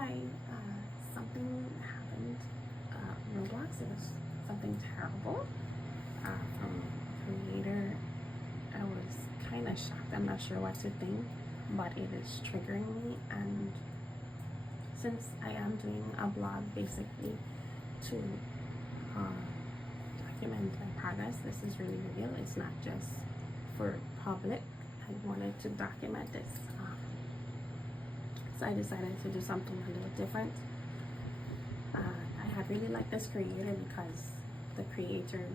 Hi, something happened. Roblox, it was something terrible from creator. I was kind of shocked. I'm not sure what to think, but it is triggering me. And since I am doing a blog basically to document my progress, this is really real. It's not just for public. I wanted to document this. So I decided to do something a little different. I had really liked this creator because the creator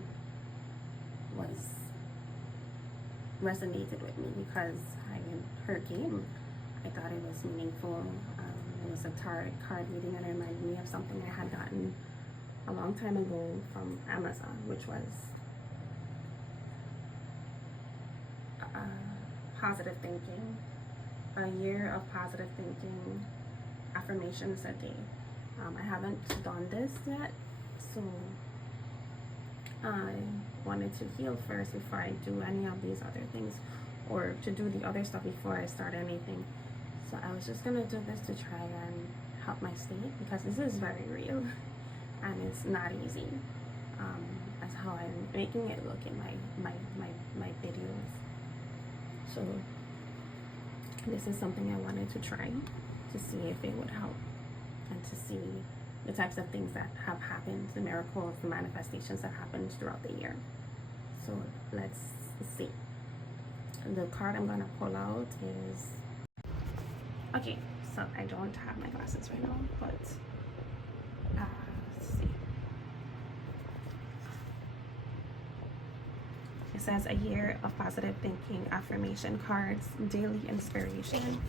resonated with me because her game, I thought it was meaningful. It was a tarot card reading and it reminded me of something I had gotten a long time ago from Amazon, which was positive thinking. A year of positive thinking, affirmations a day. I haven't done this yet, so I wanted to heal first before I do any of these other things, or to do the other stuff before I start anything. So I was just gonna do this to try and help my state, because this is very real and it's not easy. That's how I'm making it look in my videos. So this is something I wanted to try to see if it would help, and to see the types of things that have happened, the miracles, the manifestations that happened throughout the year. So let's see. The card I'm gonna pull out is, okay, so I don't have my glasses right now, but let's see. It says a year of positive thinking, affirmation cards, daily inspiration.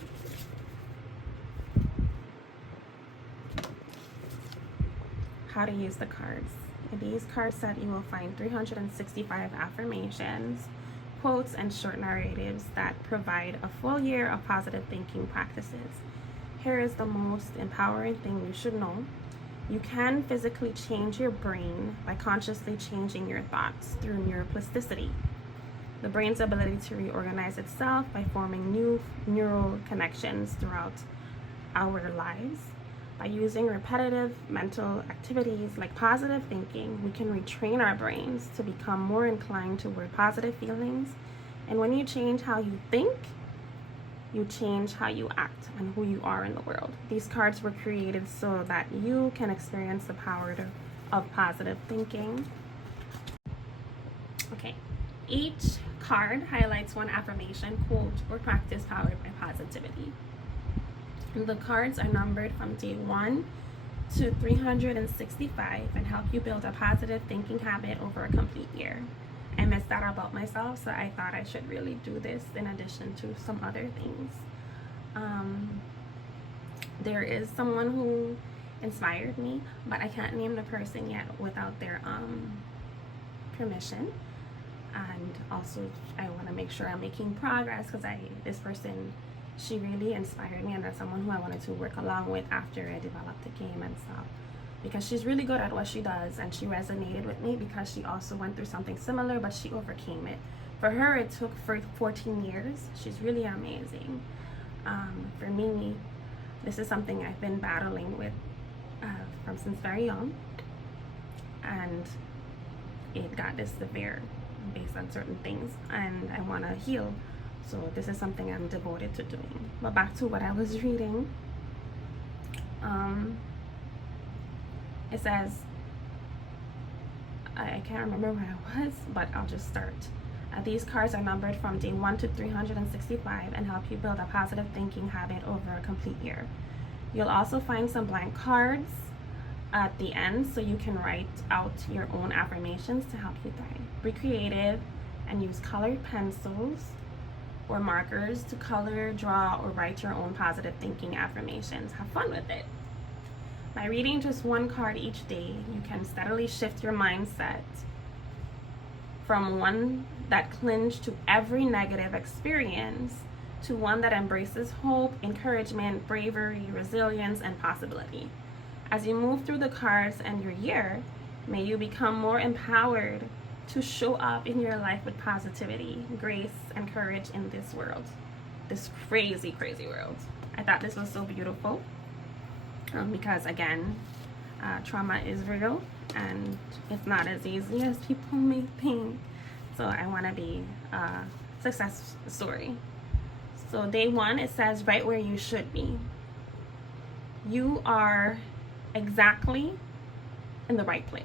How to use the cards. In these cards set, you will find 365 affirmations, quotes, and short narratives that provide a full year of positive thinking practices. Here is the most empowering thing you should know. You can physically change your brain by consciously changing your thoughts through neuroplasticity, the brain's ability to reorganize itself by forming new neural connections throughout our lives. By using repetitive mental activities like positive thinking, we can retrain our brains to become more inclined toward positive feelings. And when you change how you think, you change how you act and who you are in the world. These cards were created so that you can experience the power of positive thinking. Okay, each card highlights one affirmation, quote, or practice powered by positivity. The cards are numbered from day 1 to 365 and help you build a positive thinking habit over a complete year. I missed that about myself, so I thought I should really do this in addition to some other things. There is someone who inspired me, but I can't name the person yet without their permission. And also, I want to make sure I'm making progress, because this person, she really inspired me, and that's someone who I wanted to work along with after I developed the game and stuff, because she's really good at what she does, and she resonated with me because she also went through something similar, but she overcame it. For her, it took 14 years. She's really amazing. For me, this is something I've been battling with from since very young, and it got this severe based on certain things, and I want to heal. So this is something I'm devoted to doing. But back to what I was reading. It says, I can't remember where I was, but I'll just start. These cards are numbered from day 1 to 365 and help you build a positive thinking habit over a complete year. You'll also find some blank cards at the end, so you can write out your own affirmations to help you thrive. Be creative and use colored pencils or markers to color, draw, or write your own positive thinking affirmations. Have fun with it. By reading just one card each day, you can steadily shift your mindset from one that clings to every negative experience to one that embraces hope, encouragement, bravery, resilience, and possibility. As you move through the cards and your year, may you become more empowered to show up in your life with positivity, grace, and courage in this world, this crazy, crazy world. I thought this was so beautiful. because again, trauma is real and it's not as easy as people may think. So I want to be a success story. So day 1, it says right where you should be. You are exactly in the right place.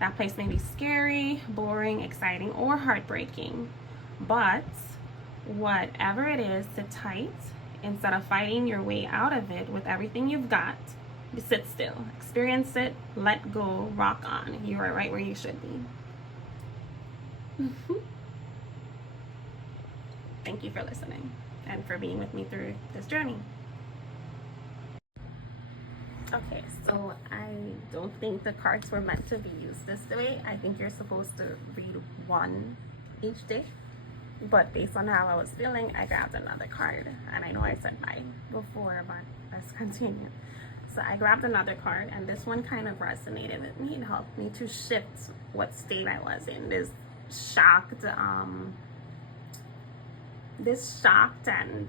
That place may be scary, boring, exciting, or heartbreaking, but whatever it is, sit tight. Instead of fighting your way out of it with everything you've got, sit still, experience it, let go, rock on. You are right where you should be. Thank you for listening and for being with me through this journey. Okay, so I don't think the cards were meant to be used this way. I think you're supposed to read one each day. But based on how I was feeling, I grabbed another card. And I know I said bye before, but let's continue. So I grabbed another card, and this one kind of resonated with me. It helped me to shift what state I was in. This shocked and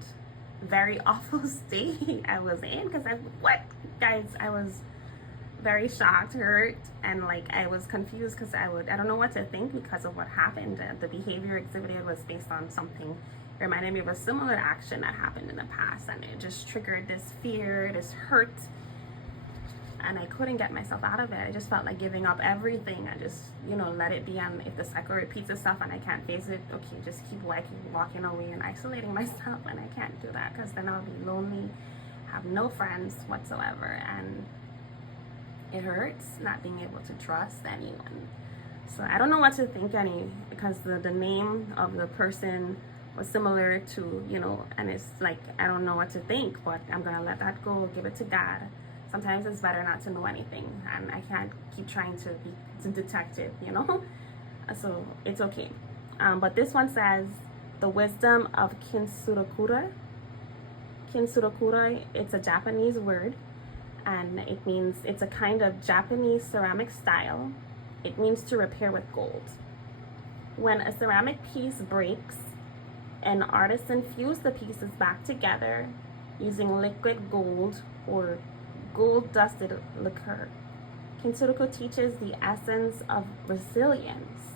very awful state I was in. Because I was very shocked, hurt, and like I was confused because I don't know what to think because of what happened. The behavior exhibited was based on something. It reminded me of a similar action that happened in the past, and it just triggered this fear, this hurt, and I couldn't get myself out of it. I just felt like giving up everything. I just, let it be, and if the cycle repeats itself and I can't face it, okay, just keep walking away and isolating myself, and I can't do that because then I'll be lonely, have no friends whatsoever, and it hurts not being able to trust anyone. So I don't know what to think because the name of the person was similar to, and it's like, I don't know what to think, but I'm going to let that go, give it to God. Sometimes it's better not to know anything, and I can't keep trying to be detective, So it's okay. But this one says, the wisdom of Kinsurakura. Kinsurakura, it's a Japanese word. And it means it's a kind of Japanese ceramic style. It means to repair with gold. When a ceramic piece breaks, an artisan fuses the pieces back together using liquid gold or gold dusted lacquer. Kintsuruku teaches the essence of resilience.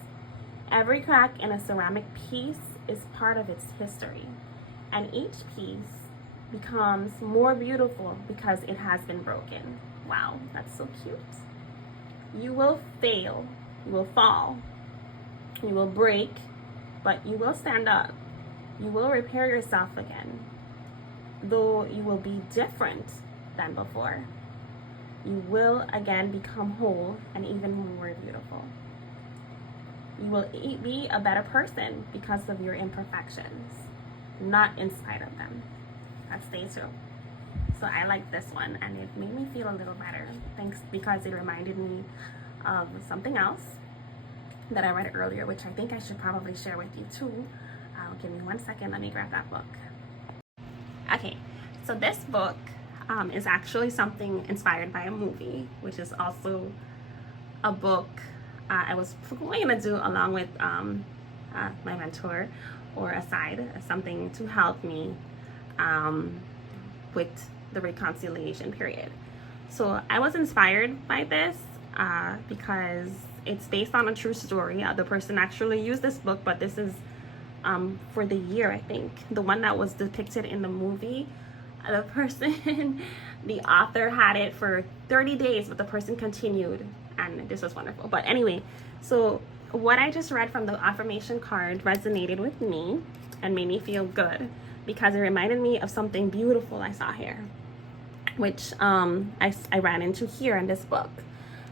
Every crack in a ceramic piece is part of its history, and each piece becomes more beautiful because it has been broken. Wow, that's so cute. You will fail, you will fall, you will break, but you will stand up. You will repair yourself again, though you will be different than before. You will again become whole and even more beautiful. You will be a better person because of your imperfections, not in spite of them. That's day 2. So I like this one, and it made me feel a little better. Thanks, because it reminded me of something else that I read earlier, which I think I should probably share with you too. Give me 1 second, let me grab that book. Okay, so this book is actually something inspired by a movie, which is also a book I was going to do along with my mentor, or aside, something to help me with the reconciliation period. So I was inspired by this because it's based on a true story. The person actually used this book, but this is for the year, I think. The one that was depicted in the movie, the person, the author had it for 30 days, but the person continued, and this was wonderful. But anyway, so what I just read from the affirmation card resonated with me and made me feel good, because it reminded me of something beautiful I saw here, which I ran into here in this book.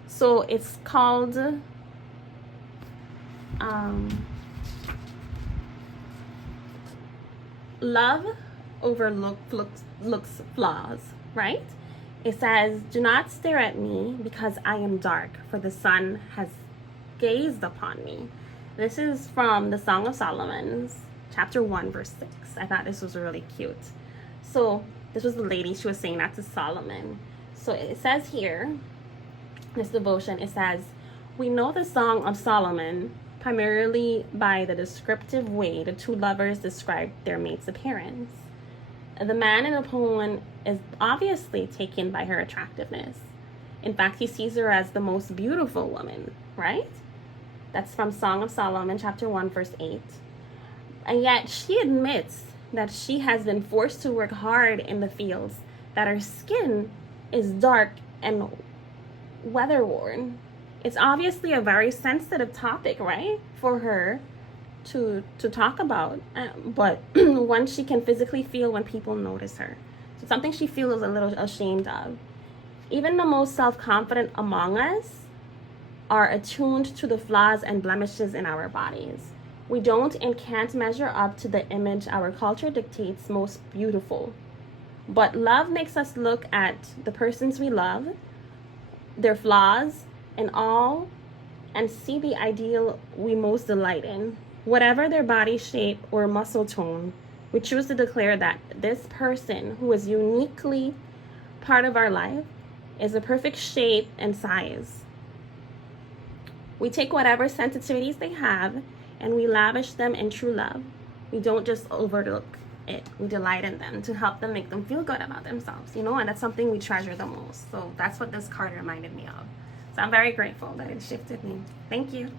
So it's called Love Overlooks Flaws, right? It says, do not stare at me because I am dark, for the sun has gazed upon me. This is from the Song of Solomon, chapter 1, verse 6. I thought this was really cute. So this was the lady, she was saying that to Solomon. So it says here, this devotion, it says, we know the Song of Solomon primarily by the descriptive way the two lovers describe their mate's appearance. The man in the poem is obviously taken by her attractiveness. In fact, he sees her as the most beautiful woman, right? That's from Song of Solomon, chapter 1, verse 8. And yet she admits that she has been forced to work hard in the fields, that her skin is dark and weather-worn. It's obviously a very sensitive topic, right, for her to talk about, but one she can physically feel when people notice her. So something she feels a little ashamed of. Even the most self-confident among us are attuned to the flaws and blemishes in our bodies. We don't and can't measure up to the image our culture dictates most beautiful. But love makes us look at the persons we love, their flaws and all, and see the ideal we most delight in. Whatever their body shape or muscle tone, we choose to declare that this person, who is uniquely part of our life, is a perfect shape and size. We take whatever sensitivities they have and we lavish them in true love. We don't just overlook it. We delight in them to help them, make them feel good about themselves, and that's something we treasure the most. So that's what this card reminded me of. So I'm very grateful that it shifted me. Thank you.